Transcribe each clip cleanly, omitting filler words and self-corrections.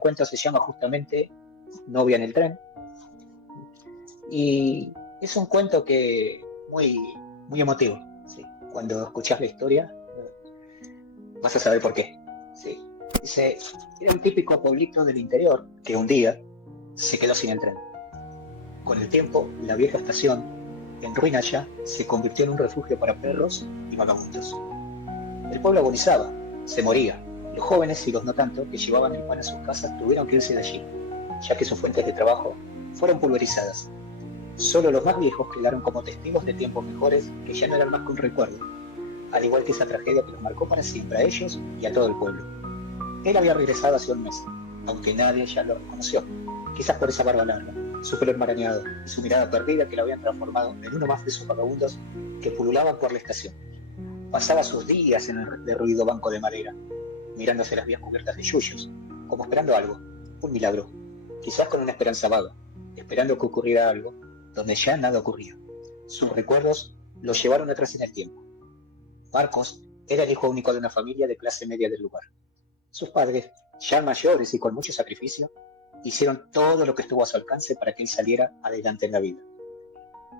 cuento se llama justamente Novia en el tren, y es un cuento que muy emotivo, ¿sí? Cuando escuchas la historia vas a saber por qué. ¿Sí? Dice, era un típico pueblito del interior que un día se quedó sin el tren. Con el tiempo, la vieja estación, en ruina ya, se convirtió en un refugio para perros y vagabundos. El pueblo agonizaba, se moría. Los jóvenes y los no tanto que llevaban el pan a sus casas tuvieron que irse de allí, ya que sus fuentes de trabajo fueron pulverizadas. Solo los más viejos quedaron como testigos de tiempos mejores que ya no eran más que un recuerdo, al igual que esa tragedia que los marcó para siempre a ellos y a todo el pueblo. Él había regresado hace un mes, aunque nadie ya lo reconoció, quizás por esa barba larga, su pelo enmarañado y su mirada perdida que lo habían transformado en uno más de esos vagabundos que pululaban por la estación. Pasaba sus días en el derruido banco de madera, mirándose las vías cubiertas de yuyos, como esperando algo, un milagro, quizás con una esperanza vaga, esperando que ocurriera algo, donde ya nada ocurría. Sus recuerdos lo llevaron atrás en el tiempo. Marcos era el hijo único de una familia de clase media del lugar. Sus padres, ya mayores y con mucho sacrificio, hicieron todo lo que estuvo a su alcance para que él saliera adelante en la vida.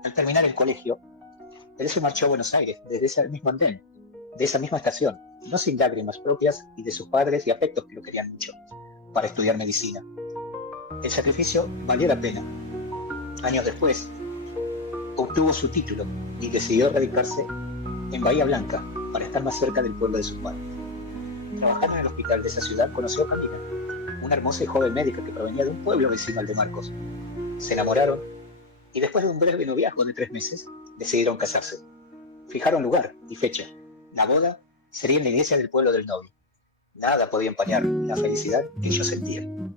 Al terminar el colegio, él se marchó a Buenos Aires desde ese mismo andén, de esa misma estación, no sin lágrimas propias y de sus padres y afectos que lo querían mucho, para estudiar medicina. El sacrificio valió la pena. Años después, obtuvo su título y decidió radicarse en Bahía Blanca para estar más cerca del pueblo de sus padres. Trabajando en el hospital de esa ciudad, conoció a Camila, una hermosa y joven médica que provenía de un pueblo vecino al de Marcos. Se enamoraron y después de un breve noviazgo de 3 meses, decidieron casarse. Fijaron lugar y fecha. La boda sería en la iglesia del pueblo del novio. Nada podía empañar la felicidad que ellos sentían.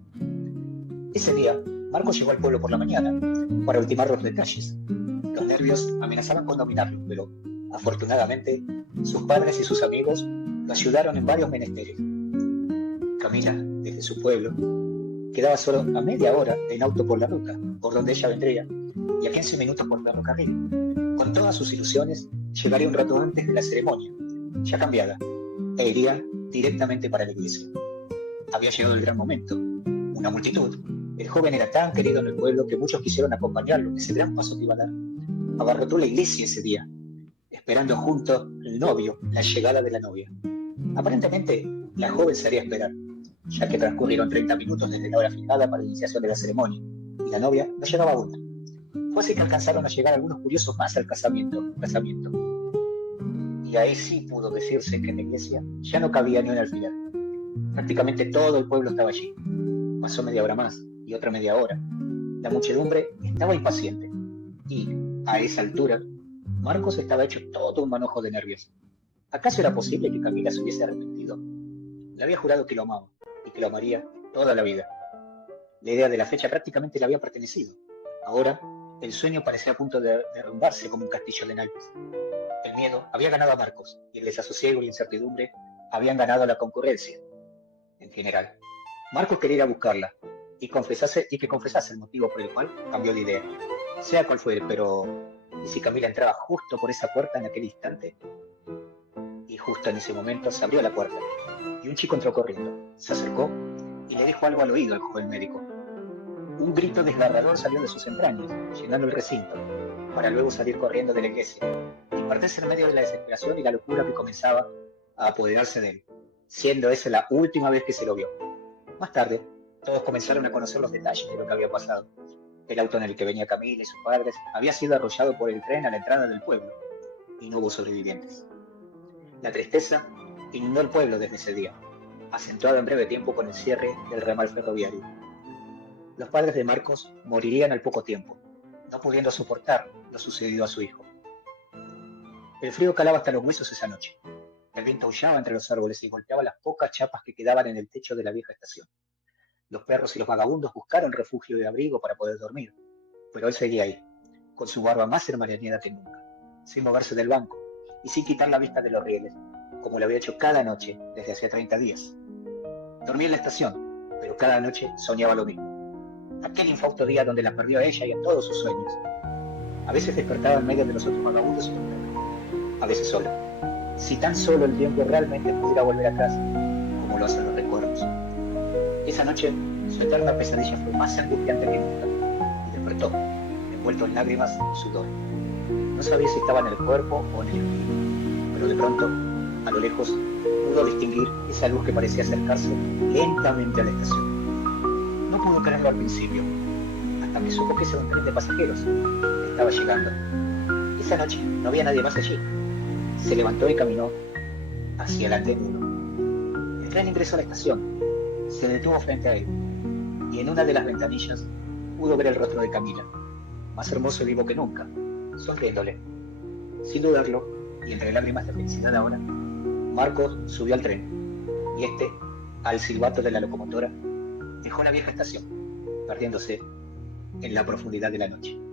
Ese día, Marcos llegó al pueblo por la mañana para ultimar los detalles. Los nervios amenazaban con dominarlo, pero afortunadamente sus padres y sus amigos lo ayudaron en varios menesteres. Camila, desde su pueblo, quedaba solo a media hora en auto por la ruta, por donde ella vendría, y a 15 minutos por ferrocarril. Con todas sus ilusiones, llegaría un rato antes de la ceremonia, ya cambiada, e iría directamente para la iglesia. Había llegado el gran momento. Una multitud. El joven era tan querido en el pueblo que muchos quisieron acompañarlo en ese gran paso que iba a dar. Abarrotó la iglesia ese día, esperando junto el novio la llegada de la novia. Aparentemente, la joven se haría esperar, ya que transcurrieron 30 minutos desde la hora fijada para la iniciación de la ceremonia, y la novia no llegaba aún. Fue así que alcanzaron a llegar algunos curiosos más al casamiento. Y ahí sí pudo decirse que en la iglesia ya no cabía ni un alfiler. Prácticamente todo el pueblo estaba allí. Pasó media hora más, y otra media hora. La muchedumbre estaba impaciente, y, a esa altura, Marcos estaba hecho todo un manojo de nervios. ¿Acaso era posible que Camila se hubiese arrepentido? Le había jurado que lo amaba, y que lo amaría toda la vida. La idea de la fecha prácticamente le había pertenecido. Ahora, el sueño parecía a punto de derrumbarse como un castillo de naipes. El miedo había ganado a Marcos, y el desasosiego y la incertidumbre habían ganado a la concurrencia, en general. Marcos quería ir a buscarla, y que confesase el motivo por el cual cambió de idea. Sea cual fuere, pero ¿y si Camila entraba justo por esa puerta en aquel instante? Y justo en ese momento se abrió la puerta, y un chico entró corriendo, se acercó y le dijo algo al oído al joven médico. Un grito desgarrador salió de sus entrañas, llenando el recinto, para luego salir corriendo de la iglesia y perderse en medio de la desesperación y la locura que comenzaba a apoderarse de él, siendo esa la última vez que se lo vio. Más tarde, todos comenzaron a conocer los detalles de lo que había pasado. El auto en el que venía Camila y sus padres había sido arrollado por el tren a la entrada del pueblo, y no hubo sobrevivientes. La tristeza inundó el pueblo desde ese día, acentuada en breve tiempo con el cierre del ramal ferroviario. Los padres de Marcos morirían al poco tiempo, no pudiendo soportar lo sucedido a su hijo. El frío calaba hasta los huesos esa noche. El viento aullaba entre los árboles y golpeaba las pocas chapas que quedaban en el techo de la vieja estación. Los perros y los vagabundos buscaron refugio y abrigo para poder dormir, pero él seguía ahí, con su barba más enmarañada que nunca, sin moverse del banco y sin quitar la vista de los rieles, como lo había hecho cada noche desde hacía 30 días. Dormía en la estación, pero cada noche soñaba lo mismo. Aquel infausto día donde la perdió a ella y a todos sus sueños. A veces despertaba en medio de los otros vagabundos y los perros, a veces solo. Si tan solo el tiempo realmente pudiera volver atrás, como lo hacen los recuerdos. Esa noche Su eterna pesadilla fue más angustiante que nunca, y despertó, envuelto en lágrimas y sudor. No sabía si estaba en el cuerpo o en el espíritu, pero de pronto, a lo lejos, pudo distinguir esa luz que parecía acercarse lentamente a la estación. No pudo creerlo al principio, hasta que supo que ese era un tren de pasajeros estaba llegando. Esa noche no había nadie más allí. Se levantó y caminó hacia el andén 1. El tren ingresó a la estación, se detuvo frente a él, y en una de las ventanillas pudo ver el rostro de Camila, más hermoso y vivo que nunca, sonriéndole. Sin dudarlo, y entre lágrimas de felicidad ahora, Marcos subió al tren, y este, al silbato de la locomotora, dejó la vieja estación, perdiéndose en la profundidad de la noche.